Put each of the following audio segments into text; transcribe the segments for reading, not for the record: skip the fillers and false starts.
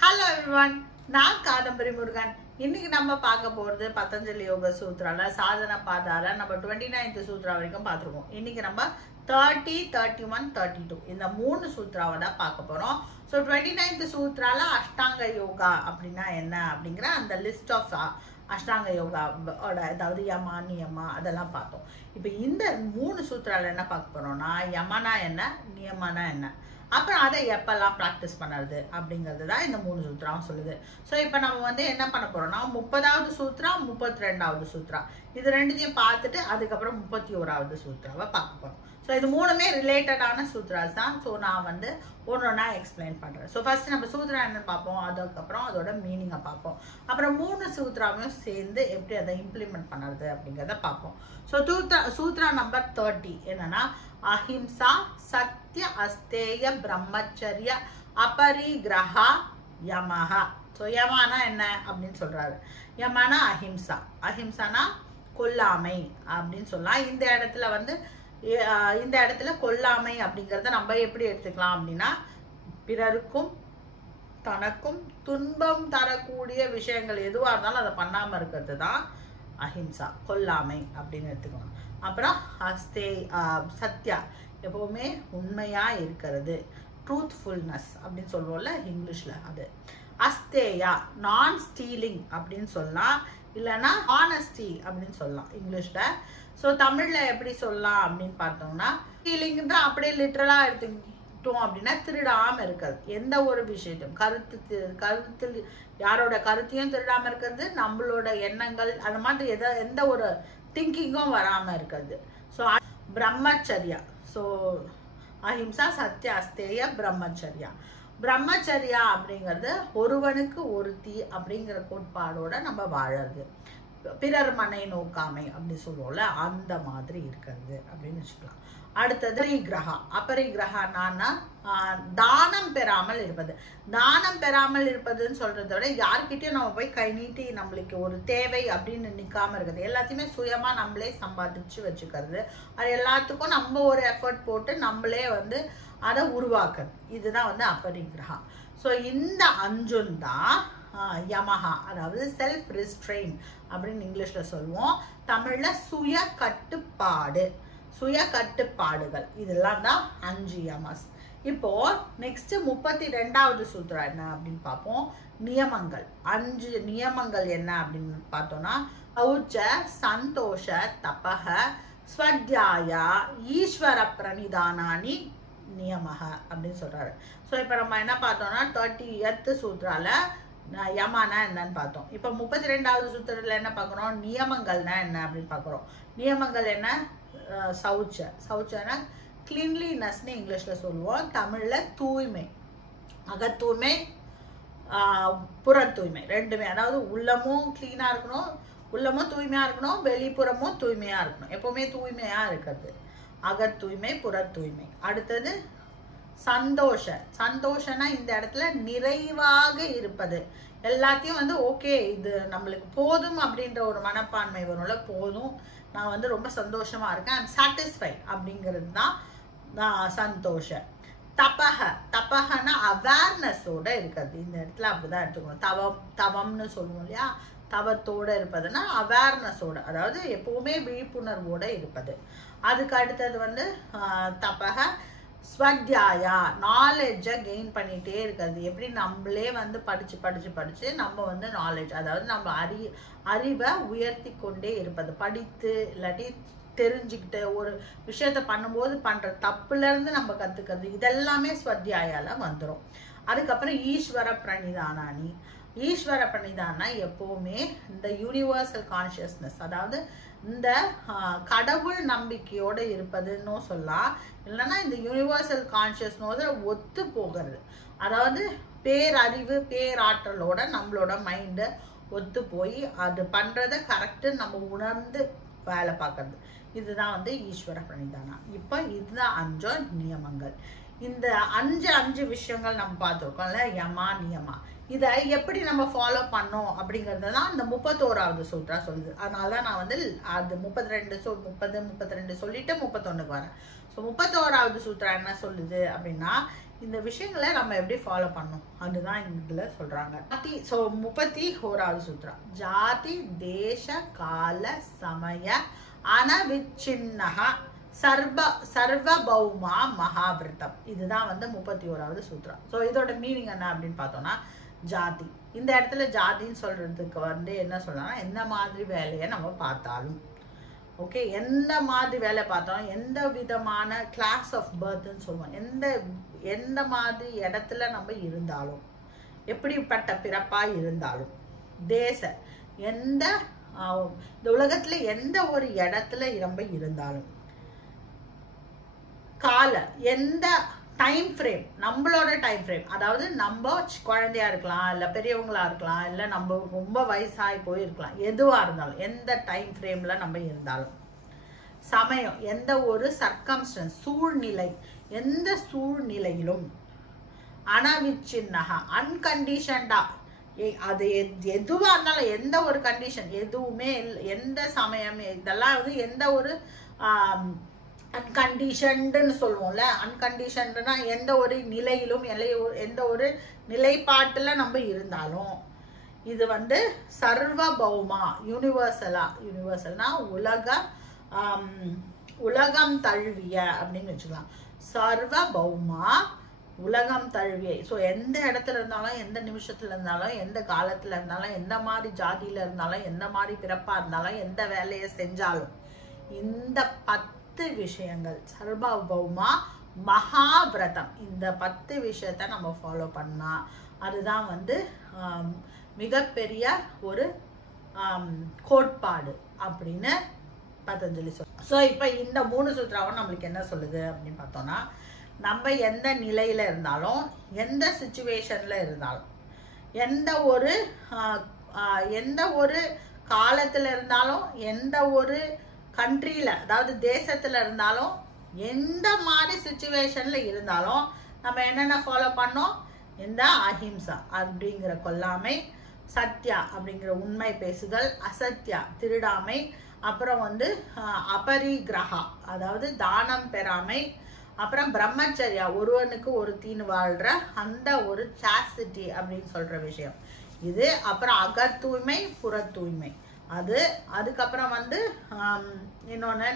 Hello everyone, நான் காதம்பரி முருகன். இன்னைக்கு நம்ம பார்க்க போறது பதஞ்சலி யோக சூத்ரால சாதன பாதால நம்ம 29th சூத்ரா வரைக்கும் பார்த்திருக்கோம். இன்னைக்கு நம்ம 30, 31, 32 இந்த மூணு சூத்ராவை தான் பார்க்க போறோம். ஸோ 29th சூத்ரால அஷ்டாங்க யோகா அப்படின்னா என்ன அப்படிங்கிற அந்த லிஸ்ட் ஆஃப் அஷ்டாங்க யோகாவோட அதாவது யமா நியமா அதெல்லாம் பார்த்தோம். இப்போ இந்த மூணு சூத்ரால என்ன பார்க்க போறோம்னா யமனா என்ன நியமனா என்ன அப்புறம் அதை எப்பெல்லாம் ப்ராக்டிஸ் பண்ணுறது அப்படிங்கிறது தான் இந்த மூணு சூத்ராவும் சொல்லுது. ஸோ இப்போ நம்ம வந்து என்ன பண்ண போகிறோம்னா 30வது சூத்ரா 32வது சூத்ரா இது ரெண்டுத்தையும் பார்த்துட்டு அதுக்கப்புறம் 31வது சூத்ராவை பார்க்க போகிறோம். ஸோ இது மூணுமே ரிலேட்டடான சூத்ராஸ் தான். ஸோ நான் வந்து ஒன்றா எக்ஸ்பிளைன் பண்ணுறேன். ஸோ ஃபர்ஸ்ட் நம்ம சூத்ரா என்னன்னு பார்ப்போம், அதுக்கப்புறம் அதோட மீனிங்கை பார்ப்போம், அப்புறம் மூணு சூத்ராவையும் சேர்ந்து எப்படி அதை இம்ப்ளிமெண்ட் பண்ணுறது அப்படிங்கிறத பார்ப்போம். ஸோ சூத்ரா நம்பர் 30 என்னன்னா அஹிம்சா சத்ய அஸ்தேய பிரம்மச்சரிய அபரிகிரஹா யமஹா. ஸோ யமானா என்ன அப்படின்னு சொல்றாரு. யமானா அஹிம்சா, அஹிம்சானா கொல்லாமை அப்படின்னு சொல்லலாம். இந்த இடத்துல கொல்லாமை அப்படிங்கிறத நம்ம எப்படி எடுத்துக்கலாம் அப்படின்னா பிறருக்கும் தனக்கும் துன்பம் தரக்கூடிய விஷயங்கள் எதுவாக இருந்தாலும் அதை பண்ணாமல் இருக்கிறது தான் அஹிம்சா, கொல்லாமை அப்படின்னு எடுத்துக்கணும். அப்புறம் சத்யா எப்பவுமே உண்மையா இருக்கிறது, ட்ரூத்ஃபுல்னஸ் அப்படின்னு சொல்லுவோம்ல இங்கிலீஷ்ல அது. அஸ்தேயா நான் ஸ்டீலிங் அப்படின்னு சொல்லலாம், இல்லைன்னா ஆனஸ்டி அப்படின்னு சொல்லலாம் இங்கிலீஷ்ல. ஸோ தமிழ்ல எப்படி சொல்லலாம் அப்படின்னு பார்த்தோம்னா ஸ்டீலிங்ன்ற அப்படியே லிட்டரலா எடுத்துக்கிட்டோம் அப்படின்னா திருடாம இருக்கிறது, எந்த ஒரு விஷயத்தையும் கருத்தில் யாரோட கருத்தையும் திருடாம இருக்கிறது, நம்மளோட எண்ணங்கள் அந்த மாதிரி எந்த ஒரு திங்கிங்கும் வராம இருக்கிறது. ஸோ பிரம்மச்சரியா, ஸோ அஹிம்சா சத்ய அஸ்தேய பிரம்மச்சரியா. பிரம்மச்சரியா அப்படிங்கிறது ஒருவனுக்கு ஒருத்தி அப்படிங்கிற கோட்பாடோட நம்ம வாழறது, பிறர் மனை நோக்காமை அப்படின்னு சொல்லுவோம்ல அந்த மாதிரி இருக்கிறது அப்படின்னு வச்சுக்கலாம். அடுத்தது அபரிகிரஹானா தானம் பெறாமல் இருப்பது. தானம் பெறாமல் இருப்பதுன்னு சொல்றதை விட யார்கிட்டயும் நம்ம போய் கை நீட்டி நம்மளுக்கு ஒரு தேவை அப்படின்னு நிற்காம இருக்குது, எல்லாத்தையுமே சுயமா நம்மளே சம்பாதிச்சு வச்சுக்கிறது, அது எல்லாத்துக்கும் நம்ம ஒரு எஃபர்ட் போட்டு நம்மளே வந்து அதை உருவாக்குறது, இதுதான் வந்து அபரிகிரஹா. ஸோ இந்த அஞ்சும் தான் யமஹா, அதாவது செல்ஃப் ரிஸ்ட்ரெயின் அப்படின்னு இங்கிலீஷ்ல சொல்லுவோம், தமிழ்ல சுய கட்டுப்பாடுகள் இதெல்லாம் தான் 5 யமஸ். இப்போ நெக்ஸ்ட் 32வது சூத்ரா என்ன அப்படின்னு பார்ப்போம். நியமங்கள், 5 நியமங்கள் என்ன அப்படின்னு பார்த்தோம்னா சௌச்ச சந்தோஷ தபஹ ஸ்வத்யாயா ஈஸ்வர பிரணிதானானி நியமஹ அப்படின்னு சொல்றாரு. ஸோ இப்போ நம்ம என்ன பார்த்தோம்னா 30th சூத்ரால யமானா என்னன்னு பார்த்தோம். இப்போ 32வது சூத்திரத்தில் என்ன பார்க்குறோம், நியமங்கள்னா என்ன அப்படின்னு பார்க்குறோம். நியமங்கள் என்ன, சௌச்சனா கிளீன்லினஸ்ன்னு இங்கிலீஷில் சொல்லுவோம், தமிழில் தூய்மை, அகத்தூய்மை புற தூய்மை ரெண்டுமே, அதாவது உள்ளமும் கிளீனாக இருக்கணும், உள்ளமும் தூய்மையாக இருக்கணும், வெளிப்புறமும் தூய்மையாக இருக்கணும், எப்போவுமே தூய்மையாக இருக்கிறது, அகத்தூய்மை புற தூய்மை. அடுத்தது சந்தோஷனா இந்த இடத்துல நிறைவாக இருப்பது, எல்லாத்தையும் வந்து ஓகே இது நம்மளுக்கு போதும் அப்படின்ற ஒரு மனப்பான்மை வரும்ல, போதும் நான் வந்து ரொம்ப சந்தோஷமா இருக்கேன், ஐம் சாட்டிஸ்ஃபைட் அப்படிங்கிறது தான் சந்தோஷ. தபஹனா அவேர்னஸோட இருக்கிறது, இந்த இடத்துல அப்படிதான் எடுத்துக்கணும். தவம்னு சொல்லுவோம் இல்லையா, தவத்தோட இருப்பதுன்னா அவேர்னஸோட, அதாவது எப்பவுமே விழிப்புணர்வோட இருப்பது. அதுக்கு அடுத்தது வந்து தபஹ ஸ்வத்யாயா நாலேஜை கெயின் பண்ணிகிட்டே இருக்கிறது, எப்படி நம்மளே வந்து படித்து நம்ம வந்து நாலேஜ், அதாவது நம்ம அறிவை உயர்த்தி கொண்டே இருப்பது, படித்து இல்லாட்டி தெரிஞ்சுக்கிட்டு ஒரு விஷயத்த பண்ணும்போது பண்ணுற தப்புலேருந்து நம்ம கற்றுக்கிறது, இதெல்லாமே ஸ்வத்யாயால வந்துடும். அதுக்கப்புறம் ஈஸ்வர பிரணிதானானி. ஈஸ்வர பிரணிதானா எப்போவுமே இந்த யூனிவர்சல் கான்ஷியஸ்னஸ், அதாவது இந்த கடவுள் நம்பிக்கையோடு இருப்பதுன்னு சொல்லலாம், இல்லைன்னா இந்த யூனிவர்சல் கான்ஷியஸ்னோட ஒத்து போகிறது, அதாவது பேரறிவு பேராற்றலோட நம்மளோட மைண்டு ஒத்து போய் அது பண்ணுறத கரெக்டு நம்ம உணர்ந்து வேலை பார்க்கறது, இதுதான் வந்து ஈஸ்வர பிரணிதானா. இப்போ இதுதான் 5 நியமங்கள். இந்த 5 விஷயங்கள் நம்ம பார்த்துருக்கோம்ல, யமா நியமா, இதை எப்படி நம்ம ஃபாலோ பண்ணோம் அப்படிங்கிறது தான் இந்த 31வது சூத்ரா சொல்லுது. அதனால தான் நான் வந்து அது 30 32 சொல்லிட்டு 31க்கு வரேன். ஸோ 31வது சூத்ரா என்ன சொல்லுது அப்படின்னா இந்த விஷயங்களை நம்ம எப்படி ஃபாலோ பண்ணணும் அதுதான் இதில் சொல்கிறாங்க. ஸோ 31வது சூத்ரா, ஜாதி தேச கால சமய அனவிச்சின்னஹ சர்வபௌமா மகாவிரதம். இதுதான் வந்து 31வது சூத்ரா. ஸோ இதோட மீனிங் என்ன அப்படின்னு பார்த்தோம்னா, ஜாதி, இந்த இடத்துல ஜாதின்னு சொல்றதுக்கு வந்து என்ன சொல்லலாம், எந்த மாதிரி வேலையை நம்ம பார்த்தாலும், ஓகே, எந்த மாதிரி வேலை பார்த்தாலும், எந்த விதமான கிளாஸ் ஆஃப் பர்த்ன்னு சொல்லுவோம், எந்த மாதிரி இடத்துல நம்ம இருந்தாலும், எப்படிப்பட்ட பிறப்பாக இருந்தாலும், தேச இந்த உலகத்தில் எந்த ஒரு இடத்துல நம்ம இருந்தாலும், கால எந்த டைம் ஃப்ரேம், நம்மளோட டைம் ஃப்ரேம், அதாவது நம்ம குழந்தையா இருக்கலாம், இல்லை பெரியவங்களா இருக்கலாம், இல்லை நம்ம ரொம்ப வயசாகி போயிருக்கலாம், எதுவாக இருந்தாலும் எந்த டைம் ஃப்ரேமில் நம்ம இருந்தாலும், சமயம் எந்த ஒரு சர்க்கம்ஸ்டன்ஸ் சூழ்நிலை, எந்த சூழ்நிலையிலும், அனவிச்சின்னஹ அன்கண்டிஷன்டா, அது எதுவாக இருந்தாலும் எந்த ஒரு கண்டிஷன் எதுவுமே இல்லை, எந்த சமயம் இதெல்லாம் வந்து எந்த ஒரு அன்கண்டிஷன்டுன்னு சொல்லுவோம்ல, அன்கண்டிஷன்டுனா எந்த ஒரு நிலையிலும் எந்த ஒரு நிலைப்பாட்டில் நம்ம இருந்தாலும், இது வந்து சர்வபௌமா யூனிவர்சல்னா உலகம் தழுவிய அப்படின்னு வச்சுக்கலாம். சர்வபௌமா உலகம் தழுவிய. ஸோ எந்த இடத்துல இருந்தாலும், எந்த நிமிஷத்துல இருந்தாலும், எந்த காலத்துல இருந்தாலும், எந்த மாதிரி ஜாதியில இருந்தாலும், எந்த மாதிரி பிறப்பா இருந்தாலும், எந்த வேலையை செஞ்சாலும், இந்த 10 விஷயங்கள் சர்வபௌமா மகாவிரதம், இந்த 10 விஷயத்தை நம்ம ஃபாலோ பண்ணா அதுதான் வந்து மிகப்பெரிய ஒரு கோட்பாடு அப்படின்னு பதஞ்சலி சொல்லுவோம். ஸோ இப்போ இந்த 3 சூத்ராவும் நம்மளுக்கு என்ன சொல்லுது அப்படின்னு பார்த்தோம்னா, நம்ம எந்த நிலையில இருந்தாலும், எந்த சிச்சுவேஷன்ல இருந்தாலும், எந்த ஒரு காலத்துல இருந்தாலும், எந்த ஒரு கண்ட்ரியில் அதாவது தேசத்தில் இருந்தாலும், எந்த மாதிரி சிச்சுவேஷனில் இருந்தாலும் நம்ம என்னென்ன ஃபாலோ பண்ணோம், இந்த அஹிம்சா அப்படிங்கிற கொல்லாமை, சத்யா அப்படிங்கிற உண்மை பேசுதல், அசத்யா திருடாமை, அப்புறம் வந்து அபரிகிரகா அதாவது தானம் பெறாமை, அப்புறம் பிரம்மச்சரியா ஒருவனுக்கு ஒரு தீன் வாழ்கிற அந்த ஒரு சாஸ்டிட்டி அப்படின்னு சொல்கிற விஷயம் இது, அப்புறம் அகத் தூய்மை புற தூய்மை, அதுக்கப்புறம் வந்து இன்னொன்று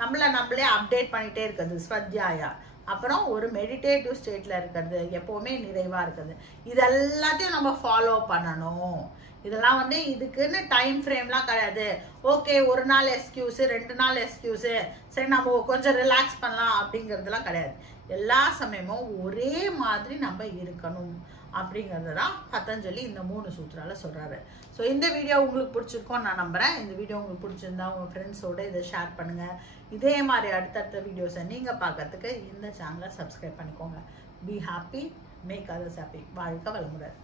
நம்மளே அப்டேட் பண்ணிகிட்டே இருக்கிறது ஸ்வத்யாயா, அப்புறம் ஒரு மெடிடேட்டிவ் ஸ்டேட்டில் இருக்கிறது, எப்போவுமே நிறைவாக இருக்கிறது, இது எல்லாத்தையும் நம்ம ஃபாலோ பண்ணணும். இதெல்லாம் வந்து இதுக்குன்னு டைம் ஃப்ரேம்லாம் கிடையாது. ஓகே, ஒரு நாள் எக்ஸ்கியூஸு, 2 நாள் எக்ஸ்கியூஸு, சரி நம்ம கொஞ்சம் ரிலாக்ஸ் பண்ணலாம் அப்படிங்கிறதுலாம் கிடையாது. எல்லா சமயமும் ஒரே மாதிரி நம்ம இருக்கணும் அப்படிங்கிறது தான் பதஞ்சலி இந்த 3 சூத்ரால சொல்கிறாரு. ஸோ இந்த வீடியோ உங்களுக்கு பிடிச்சிருக்கோன்னு நான் நம்புகிறேன். இந்த வீடியோ உங்களுக்கு பிடிச்சிருந்தா உங்கள் ஃப்ரெண்ட்ஸோடு இதை ஷேர் பண்ணுங்கள். இதே மாதிரி அடுத்தடுத்த வீடியோஸை நீங்கள் பார்க்கறதுக்கு இந்த சேனலை சப்ஸ்கிரைப் பண்ணிக்கோங்க. Be happy, make others happy. வாழ்க வளமுடன்.